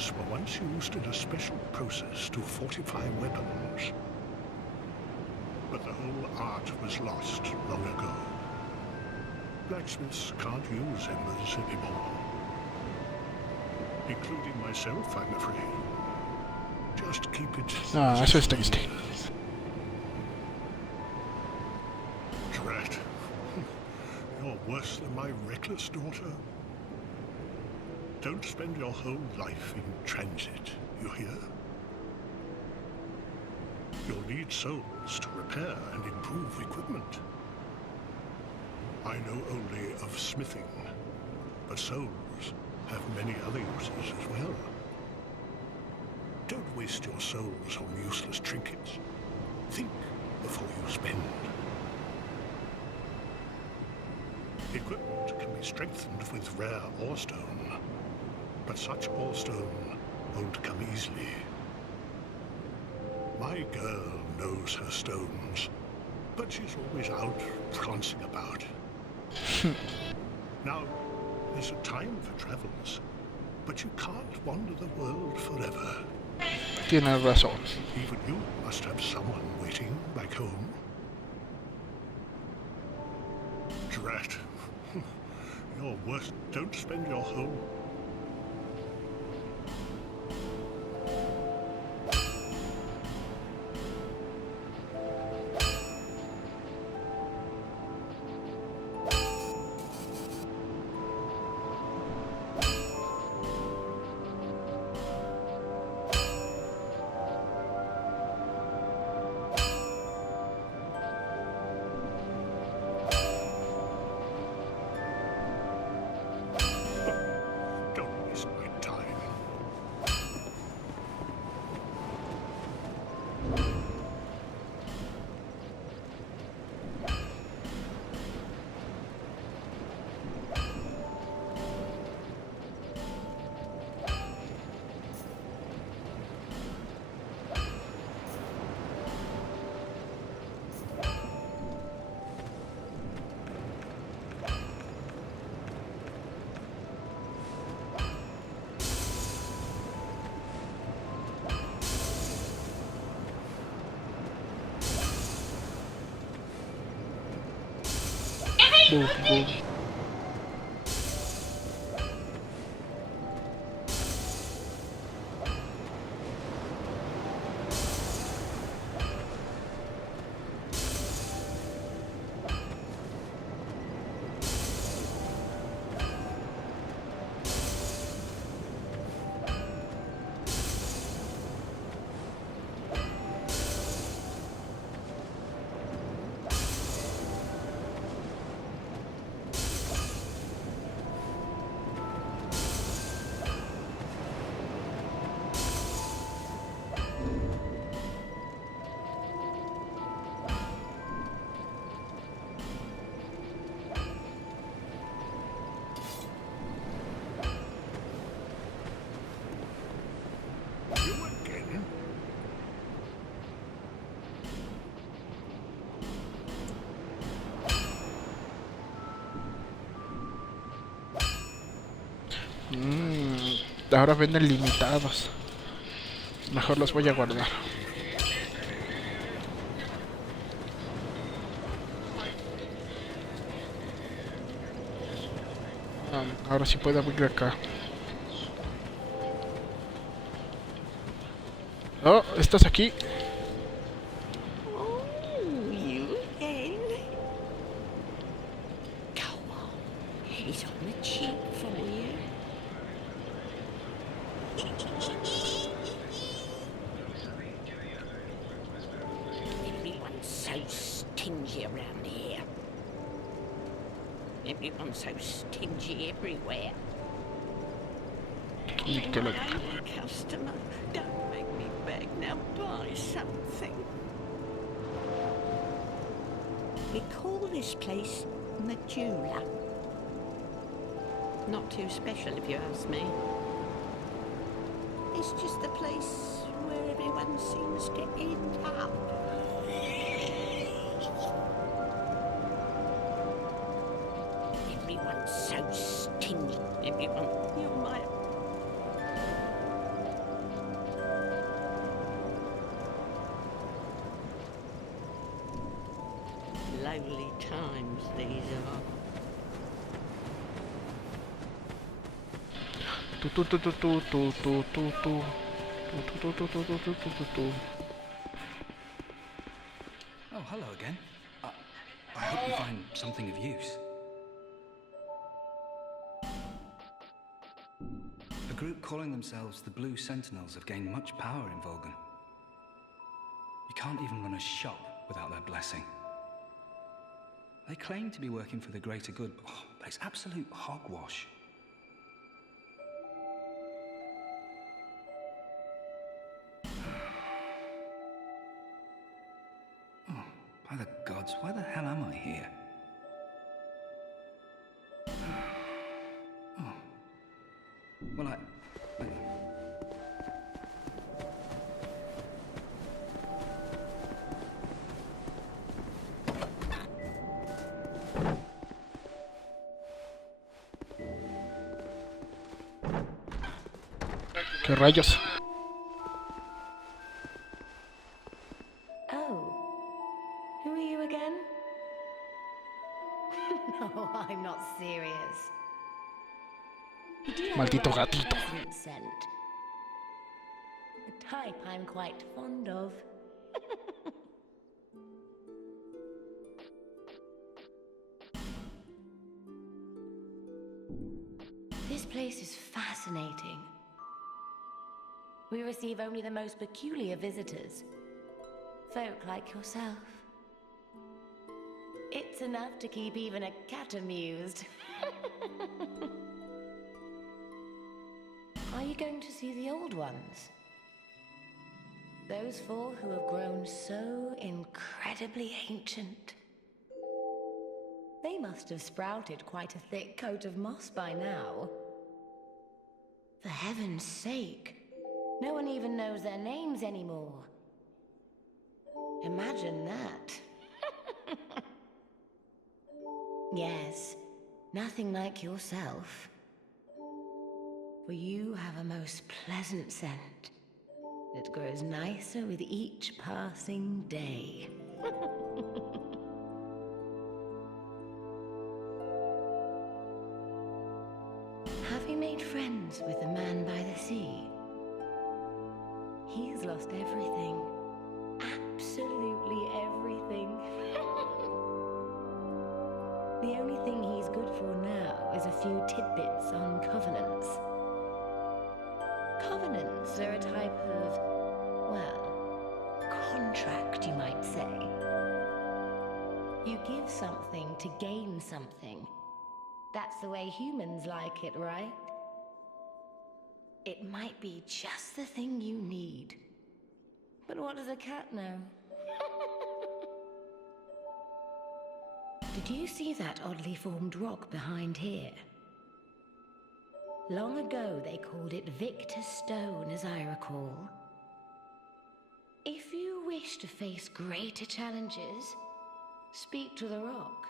Artificers were once used in a special process to fortify weapons. But the whole art was lost long ago. Blacksmiths can't use embers anymore. Including myself, I'm afraid. Just keep it... Ah, eso es triste. Drat. You're worse than my reckless daughter. Don't spend your whole life in transit, you hear? You'll need souls to repair and improve equipment. I know only of smithing, but souls have many other uses as well. Don't waste your souls on useless trinkets. Think before you spend. Equipment can be strengthened with rare ore stone, but such ore stone won't come easily. My girl knows her stones, but she's always out prancing about. Now, there's a time for travels, but you can't wander the world forever. Tienes razón. Even you must have someone waiting back home. Drat. You're worse. Don't spend your whole... Boom, boom. Ahora venden limitados. Mejor los voy a guardar. Ahora sí puedo abrir acá. Oh, ¿estás aquí? Everyone's so stingy everywhere. Customer, don't make me beg. Now buy something. We call this place Medulla. Not too special, if you ask me. It's just the place where everyone seems to end up. Everyone's so stingy. Everyone, you might... lonely times these are. Tu tu tu tu tu tu tu tu tu. Tu, tu, tu, tu, tu, tu, tu, tu, tu. Oh, hello again. I hope you find something of use. A group calling themselves the Blue Sentinels have gained much power in Volgan. You can't even run a shop without their blessing. They claim to be working for the greater good, but it's absolute hogwash. Oh, by the gods, why the hell am I here? Oh. Well, ¿Qué rayos? Oh. Who are you again? No, I'm not serious. You do have a Maldito rather gatito. pleasant scent. The type I'm quite fond of. This place is fascinating. We receive only the most peculiar visitors. Folk like yourself. It's enough to keep even a cat amused. Are you going to see the old ones? Those four who have grown so incredibly ancient. They must have sprouted quite a thick coat of moss by now. For heaven's sake, no one even knows their names anymore. Imagine that. Yes, nothing like yourself. For you have a most pleasant scent. It grows nicer with each passing day. Have you made friends with the man by the sea? He's lost everything. Absolutely everything. The only thing he's good for now is a few tidbits on covenants. Covenants are a type of, well, contract, you might say. You give something to gain something. That's the way humans like it, right? It might be just the thing you need. But what does a cat know? Did you see that oddly formed rock behind here? Long ago they called it Victor's Stone, as I recall. If you wish to face greater challenges, speak to the rock.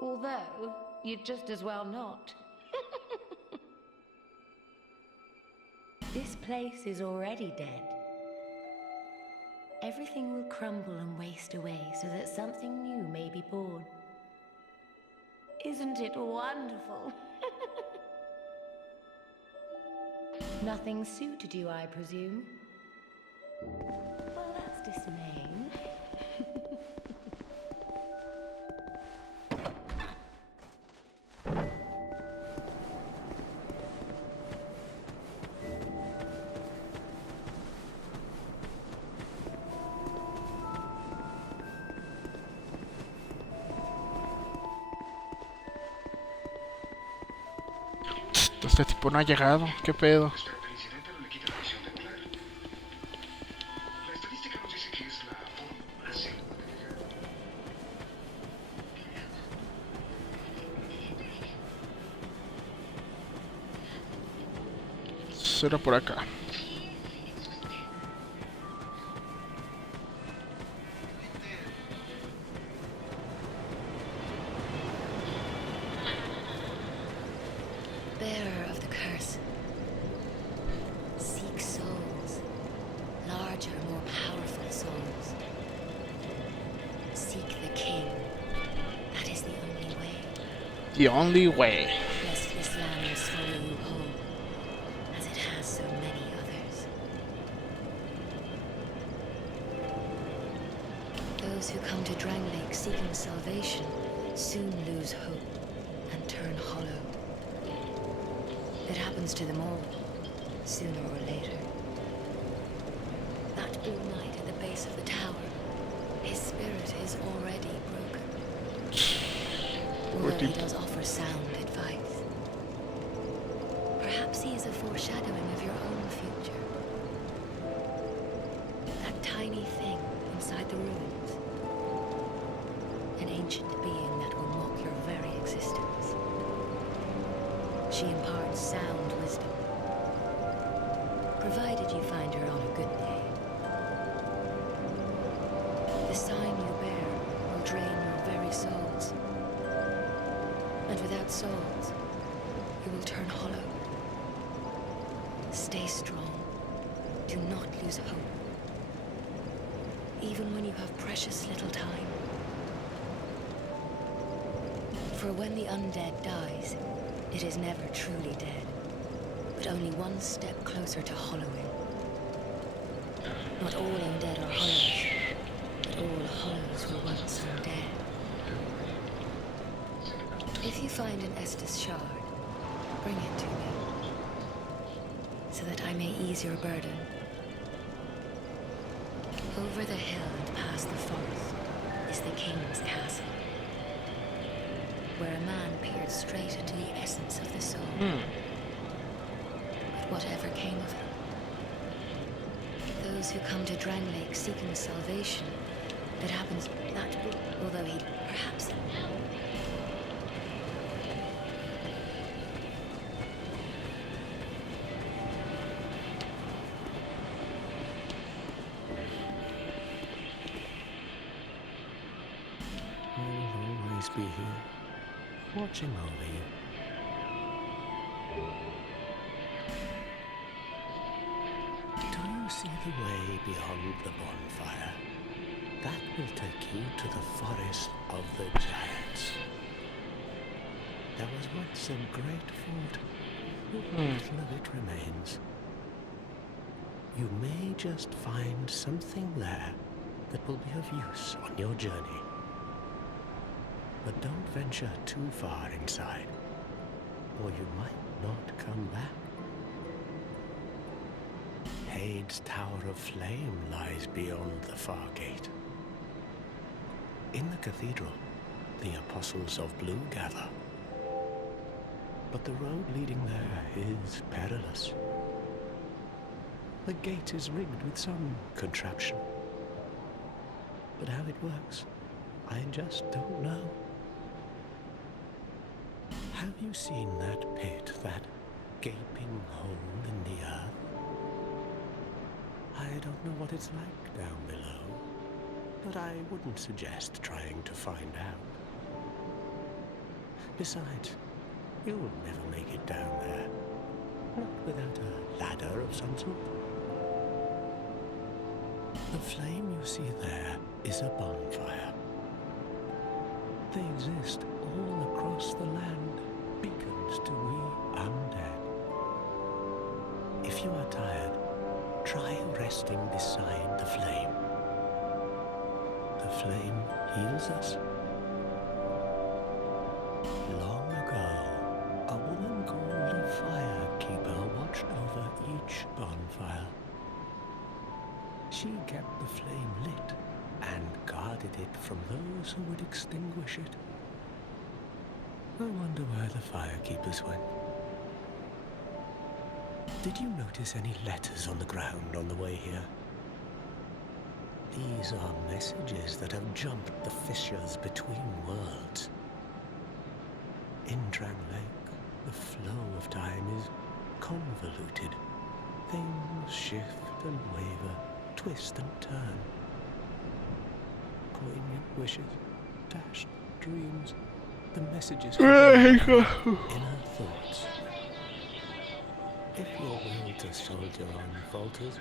Although, you'd just as well not. This place is already dead. Everything will crumble and waste away so that something new may be born. Isn't it wonderful? Nothing suited you, I presume? Well, that's dismaying. Este tipo no ha llegado. ¿Qué pedo? Pero el incidente no le quita la visión de poder. La estadística nos dice que es la forma más segura de llegar. Será por acá. Bearer of the curse. Seek souls. Larger, more powerful souls. Seek The only way. Lest this land will swallow you whole, as it has so many others. Those who come to Drang Lake seeking salvation soon lose hope and turn hollow. It happens to them all, sooner or later. That blue knight at the base of the tower, his spirit is already broken. Although he does offer sound advice. Perhaps he is a foreshadowing of your own future. That tiny thing inside the ruins. An ancient being that will mock your very existence. She imparts sound wisdom. Provided you find her on a good day. The sign you bear will drain your very souls. And without souls, you will turn hollow. Stay strong. Do not lose hope. Even when you have precious little time. For when the undead dies, it is never truly dead, but only one step closer to hollowing. Not all undead are hollows, but all hollows were once undead. If you find an Estus shard, bring it to me, so that I may ease your burden. Over the hill and past the forest is the king's castle, where a man peered straight into the essence of the soul. But whatever came of it, those who come to Drang Lake seeking salvation, it happens that, although he perhaps... I'll always be here, watching over you. Do you see the way beyond the bonfire? That will take you to the forest of the giants. There was once a great fort, but little of it remains. You may just find something there that will be of use on your journey. But don't venture too far inside, or you might not come back. Hade's Tower of Flame lies beyond the far gate. In the cathedral, the Apostles of Blue gather. But the road leading there is perilous. The gate is rigged with some contraption. But how it works, I just don't know. Have you seen that pit, that gaping hole in the earth? I don't know what it's like down below, but I wouldn't suggest trying to find out. Besides, you'll never make it down there, not without a ladder of some sort. The flame you see there is a bonfire. They exist all across the land, beacons to we undead. If you are tired, try resting beside the flame. The flame heals us. Long ago, a woman called a firekeeper watched over each bonfire. She kept the flame lit and guarded it from those who would extinguish it. I wonder where the firekeepers went. Did you notice any letters on the ground on the way here? These are messages that have jumped the fissures between worlds. In Drang Lake, the flow of time is convoluted. Things shift and waver, twist and turn. Poignant wishes, dashed dreams, the messages of inner thoughts. If your will to soldier on falters,